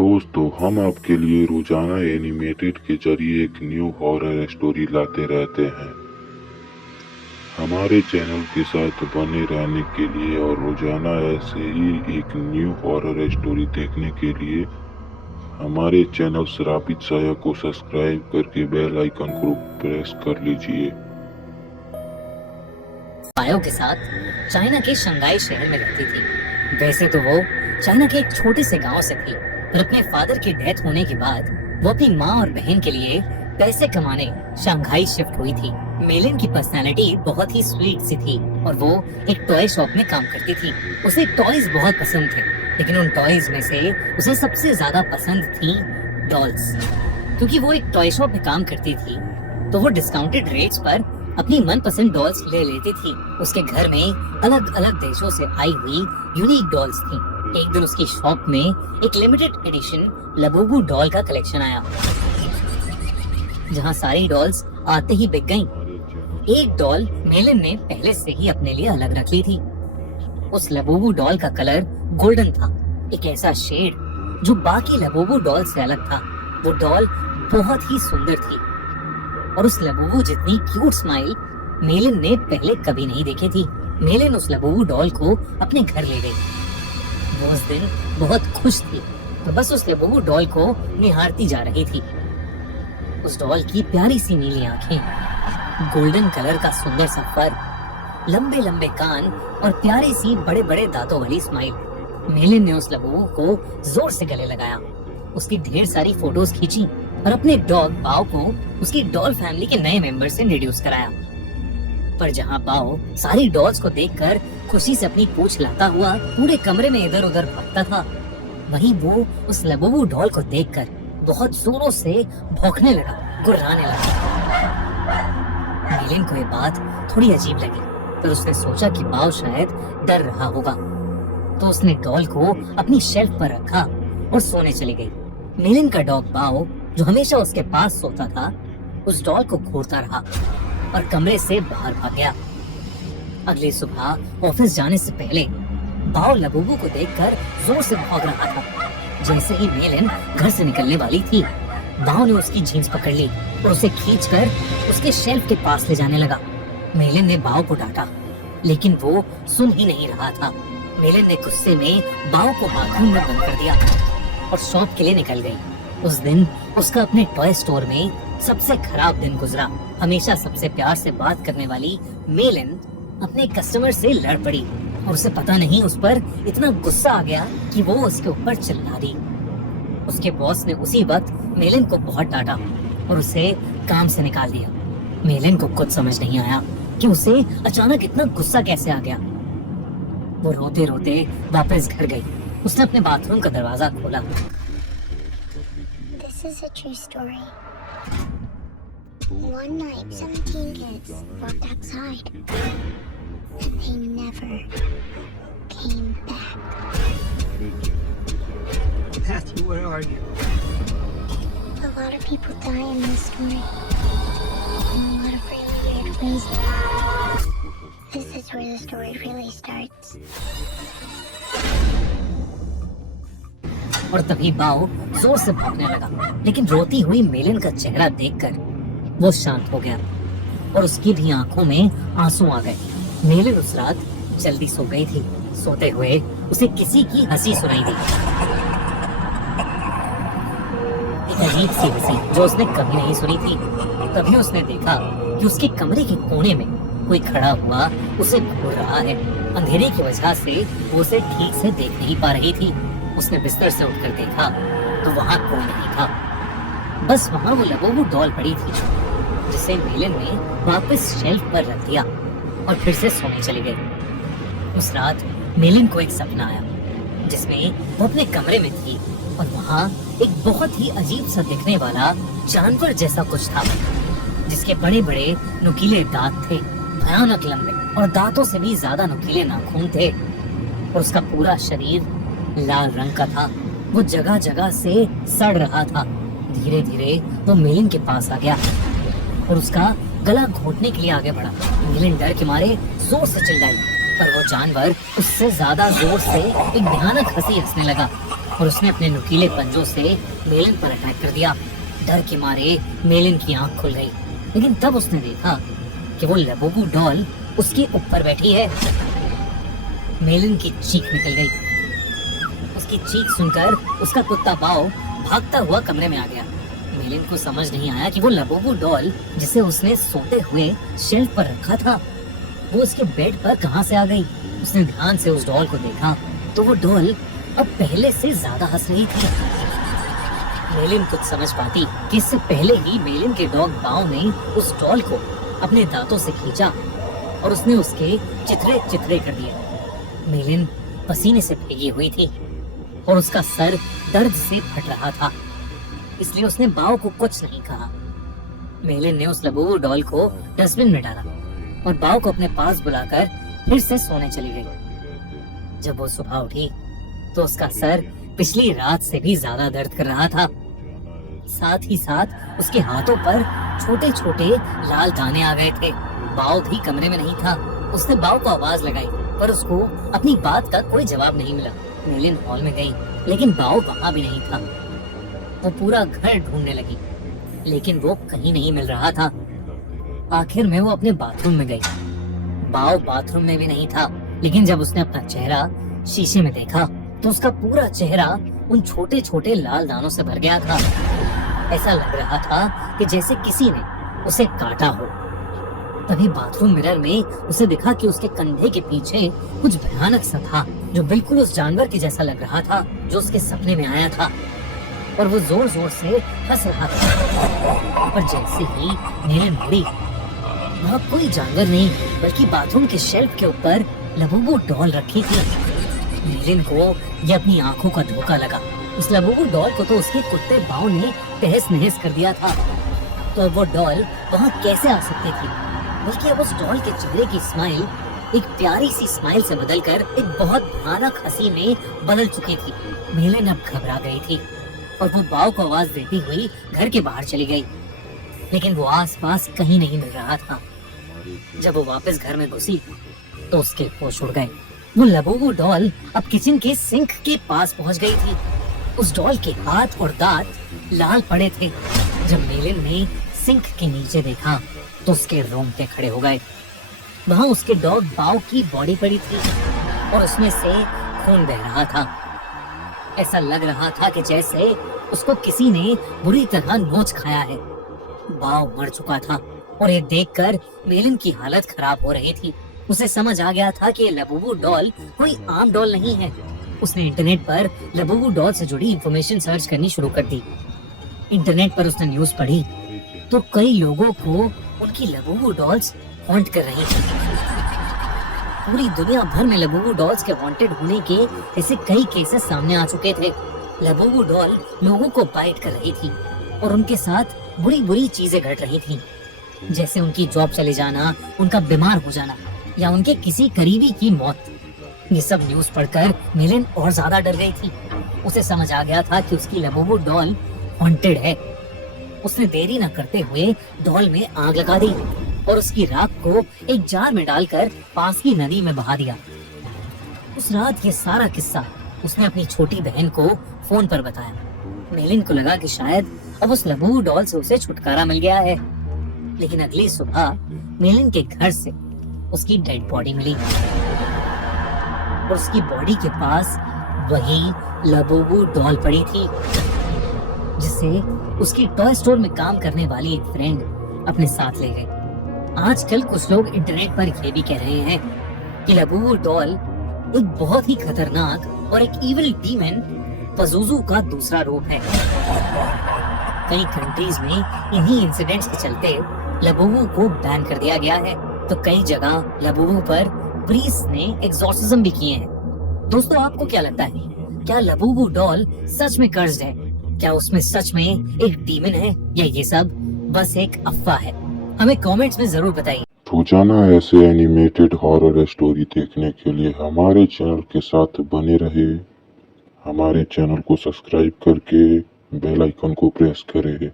दोस्तों, हम आपके लिए रोजाना एनिमेटेड के जरिए एक न्यू हॉरर स्टोरी लाते रहते हैं। हमारे चैनल के साथ बने रहने के लिए और रोजाना ऐसे ही एक न्यू हॉरर स्टोरी देखने के लिए हमारे चैनल श्रापित साया को सब्सक्राइब करके बेल आइकन को प्रेस कर लीजिए। पायो के साथ चाइना के शंघाई शहर में रहती थी। वैसे तो वो चाइना के एक छोटे से गांव से थी, पर अपने फादर की डेथ होने के बाद वो अपनी माँ और बहन के लिए पैसे कमाने शंघाई शिफ्ट हुई थी। मेलिन की पर्सनालिटी बहुत ही स्वीट सी थी और वो एक टॉय शॉप में काम करती थी। उसे टॉयज बहुत पसंद थे, लेकिन उन टॉयज में से उसे सबसे ज्यादा पसंद थी डॉल्स। क्योंकि वो एक टॉय शॉप में काम करती थी, तो वो डिस्काउंटेड रेट्स पर अपनी मनपसंद डॉल्स ले लेती थी। उसके घर में अलग अलग देशों से आई हुई यूनिक डॉल्स थी। एक दिन उसकी शॉप में एक लिमिटेड एडिशन लबूबू डॉल का कलेक्शन आया, जहां सारी डॉल्स आते ही बिक गईं। एक डॉल मेलिन ने पहले से ही अपने लिए अलग रख ली थी। उस लबूबू डॉल का कलर गोल्डन था, एक ऐसा शेड जो बाकी लबूबू डॉल से अलग था। वो डॉल बहुत ही सुंदर थी और उस लबूबू जितनी क्यूट स्माइल मेलिन ने पहले कभी नहीं देखी थी। मेलिन उस लबूबू डॉल को अपने घर ले गई। वो उस दिन बहुत खुश थी, तो बस उस लबूबू डॉल को निहारती जा रही थी। उस डॉल की प्यारी सी नीली आंखें, गोल्डन कलर का सुंदर सा फर, लंबे लंबे कान और प्यारी सी बड़े बड़े दांतों वाली स्माइल। मेलिन ने उस लबूबू को जोर से गले लगाया, उसकी ढेर सारी फोटोज खींची और अपने डॉग बाओ को उसकी डॉल फैमिली के नए मेंबर से इंट्रोड्यूस कराया। पर जहां बाओ सारी डॉल्स को देखकर खुशी से अपनी पूंछ हिलाता हुआ पूरे कमरे में इधर उधर भागता था, वहीं वो उस लबूबू डॉल को देखकर बहुत जोरों से भौंकने लगा, गुर्राने लगा। मेलिन को ये बात थोड़ी अजीब लगी, पर उसने सोचा कि बाओ शायद डर रहा होगा, तो उसने डॉल को अपनी शेल्फ पर रखा और सोने चली गई। मेलिन का डॉग बाओ, जो हमेशा उसके पास सोता था, उस डॉल को घूरता रहा और कमरे से बाहर भाग गया। अगली सुबह ऑफिस जाने से पहले बाओ लबूबू को देखकर जोर से भाग रहा था। जैसे ही मेलिन घर से निकलने वाली थी, बाओ ने उसकी जीन्स पकड़ ली और उसे खींचकर उसके शेल्फ के पास ले जाने लगा। मेलिन ने बाओ को डांटा, लेकिन वो सुन ही नहीं रहा था। मेलिन ने गुस्से में बाओ को बाथरूम में बंद कर दिया और शॉप के लिए निकल गई। उस दिन उसका अपने टॉय स्टोर में सबसे खराब दिन गुजरा। हमेशा सबसे प्यार से बात करने वाली मेलिन अपने कस्टमर से लड़ पड़ी और उसे पता नहीं उस पर इतना गुस्सा आ गया कि वो उसके ऊपर चिल्ला दी। उसके बॉस ने उसी वक्त मेलिन को बहुत डांटा और उसे काम से निकाल दिया। मेलिन को कुछ समझ नहीं आया कि उसे अचानक इतना गुस्सा कैसे आ गया। वो रोते रोते वापस घर गई। उसने अपने बाथरूम का दरवाजा खोला। This is a true story. One night, 17 kids walked outside, and they never came back. Matthew, where are you? A lot of people die in this story, in a lot of really weird ways. This is where the story really starts. और तभी बाओ जोर से भागने लगा, लेकिन रोती हुई मेलिन का चेहरा देखकर वो शांत हो गया और उसकी भी आंखों में आंसू आ गए। मेलिन उस रात जल्दी सो गई थी। सोते हुए उसे किसी की हंसी सुनाई दी, एक अजीब सी हंसी जो उसने कभी नहीं सुनी थी। तभी उसने देखा कि उसके कमरे के कोने में कोई खड़ा हुआ उसे घूर रहा है। अंधेरे की वजह से वो उसे ठीक से देख नहीं पा रही थी। उसने बिस्तर से उठकर देखा तो वहां कोई नहीं था, बस वहां वो लबूबू डॉल पड़ी थी, जिसे मेलिन ने वापस शेल्फ पर रख दिया और फिर से सोने चली गई। उस रात मेलिन को एक सपना आया जिसमें वो अपने कमरे में थी और वहां एक बहुत ही अजीब सा दिखने वाला जानवर जैसा कुछ था, जिसके बड़े बड़े नुकीले दांत थे, भयानक लंबे और दांतों से भी ज्यादा नुकीले नाखून थे और उसका पूरा शरीर लाल रंग का था। वो जगह जगह से सड़ रहा था। धीरे धीरे वो मेलिन के पास आ गया और उसका गला घोटने के लिए आगे बढ़ा। मेलिन डर के मारे जोर से चिल्लाई, पर वो जानवर उससे ज्यादा जोर से एक भयानक हंसी हंसने लगा और उसने अपने नुकीले पंजों से मेलिन पर अटैक कर दिया। डर के मारे मेलिन की आंख खुल गई, लेकिन तब उसने देखा कि वो लबूबू डॉल उसके ऊपर बैठी है। मेलिन की चीख निकल गई। उसकी चीख सुनकर उसका कुत्ता बाओ भागता हुआ कमरे में आ गया। मेलिन को समझ नहीं आया कि वो लबूबू डॉल जिसे उसने सोते हुए शेल्फ पर रखा था, वो उसके बेड पर कहां से आ गई। उसने ध्यान से उस डॉल को देखा तो वो डॉल अब पहले से ज्यादा हंस रही थी। मेलिन कुछ समझ पाती कि इससे पहले ही मेलिन के डॉग बाओ ने उस डॉल को अपने दांतों से खींचा और उसने उसके चिथड़े चिथड़े कर दिए। मेलिन पसीने से भीगी हुई थी और उसका सर दर्द से फट रहा था, इसलिए उसने बाओ को कुछ नहीं कहा। मेलिन ने उस लबूबू डॉल को डस्टबिन में डाला और बाओ को अपने पास बुलाकर फिर से सोने चली गई। जब वो सुबह उठी तो उसका सर पिछली रात से भी ज्यादा दर्द कर रहा था। साथ ही साथ उसके हाथों पर छोटे छोटे लाल दाने आ गए थे। बाओ भी कमरे में नहीं था। उसने बाओ को आवाज लगाई पर उसको अपनी बात का कोई जवाब नहीं मिला। मेलिन हॉल में गई लेकिन बाओ वहां भी नहीं था। वो पूरा घर ढूंढने लगी लेकिन वो कहीं नहीं मिल रहा था। आखिर में वो अपने बाथरूम में गई। बाओ बाथरूम में भी नहीं था, लेकिन जब उसने अपना चेहरा शीशे में देखा तो उसका पूरा चेहरा उन छोटे छोटे लाल दानों से भर गया था। ऐसा लग रहा था कि जैसे किसी ने उसे काटा हो। तभी बाथरूम मिरर में उसे दिखा कि उसके कंधे के पीछे कुछ भयानक सा था जो बिल्कुल उस जानवर के जैसा लग रहा था जो उसके सपने में आया था, और वो जोर जोर से हंस रहा था। पर जैसे ही मेलिन मुड़ी, वहाँ कोई जानवर नहीं बल्कि बाथरूम के शेल्फ के ऊपर लबूबू डॉल रखी थी। मेलिन को ये अपनी आंखों का धोखा लगा। उस लबूबू डॉल को तो उसके कुत्ते बाओ ने तहस नहस कर दिया था, तो अब वो डॉल वहाँ कैसे आ सकती थी। बल्कि अब उस डॉल के चेहरे की स्माइल एक प्यारी सी स्माइल से बदलकर एक बहुत भयानक हंसी में बदल चुकी थी। मेलिन अब घबरा गई थी और वो बाओ को आवाज देती हुई घर के बाहर चली गई, लेकिन वो आसपास कहीं नहीं मिल रहा था। जब वो वापस घर में घुसी तो उसके होश उड़ गए। वो लबूबू डॉल अब किचन के सिंक के पास पहुंच गई थी। उस डॉल के हाथ और दांत लाल पड़े थे। जब मेलिन ने सिंक के नीचे देखा तो उसके रोंगटे खड़े हो गए। वहाँ उसके डॉग बाओ की बॉडी पड़ी थी और उसमें से खून बह रहा था। ऐसा लग रहा था कि जैसे उसको किसी ने बुरी तरह नोच खाया है। बाओ मर चुका था और ये देखकर मेलिन की हालत खराब हो रही थी। उसे समझ आ गया था कि ये लबूबू डॉल कोई आम डॉल नहीं है। उसने इंटरनेट पर लबूबू डॉल से जुड़ी इंफॉर्मेशन सर्च करनी शुरू कर दी। इंटरनेट पर उसने न्यूज पढ़ी तो कई लोगों को उनकी लबूबू डॉल्स हॉन्ट कर रही थी। पूरी दुनिया भर में लबूबू डॉल्स के हॉन्टेड होने के ऐसे कई केसेस सामने आ चुके थे। लबूबू डॉल लोगों को बाइट कर रही थी और उनके साथ बुरी बुरी चीजें घट रही थी, जैसे उनकी जॉब चले जाना, उनका बीमार हो जाना या उनके किसी करीबी की मौत। ये सब न्यूज पढ़कर मेलिन और ज्यादा डर गई थी। उसे समझ आ गया था कि उसकी लबूबू डॉल हॉन्टेड है। उसने देरी न करते हुए डॉल में आग लगा दी और उसकी राख को एक जार में डालकर पास की नदी में बहा दिया। उस रात ये सारा किस्सा उसने अपनी छोटी बहन को फोन पर बताया। मेलिन को लगा कि शायद अब उस लबूबू डॉल से उसे छुटकारा मिल गया है, लेकिन अगली सुबह मेलिन के घर से उसकी डेड बॉडी मिली और उसकी बॉडी के पास वही लबूबू डॉल पड़ी थी, जिसे उसकी टॉय स्टोर में काम करने वाली एक फ्रेंड अपने साथ ले गई। आजकल कुछ लोग इंटरनेट पर ये भी कह रहे हैं कि लबूबू डॉल एक बहुत ही खतरनाक और एक इविल डीमन पज़ुज़ू का दूसरा रूप है। कई कंट्रीज में इन्हीं इंसिडेंट्स के चलते लबूबू को बैन कर दिया गया है, तो कई जगह लबूबू पर प्रीस्ट ने एक्सॉर्सिज्म भी किए हैं। दोस्तों, आपको क्या लगता है, क्या लबूबू डॉल सच में कर्स्ड है? क्या उसमें सच में एक डीमन है या ये सब बस एक अफवाह है? हमें कमेंट्स में जरूर बताइए। रोजाना ऐसे एनिमेटेड हॉरर स्टोरी देखने के लिए हमारे चैनल के साथ बने रहे। हमारे चैनल को सब्सक्राइब करके बेल आइकन को प्रेस करें।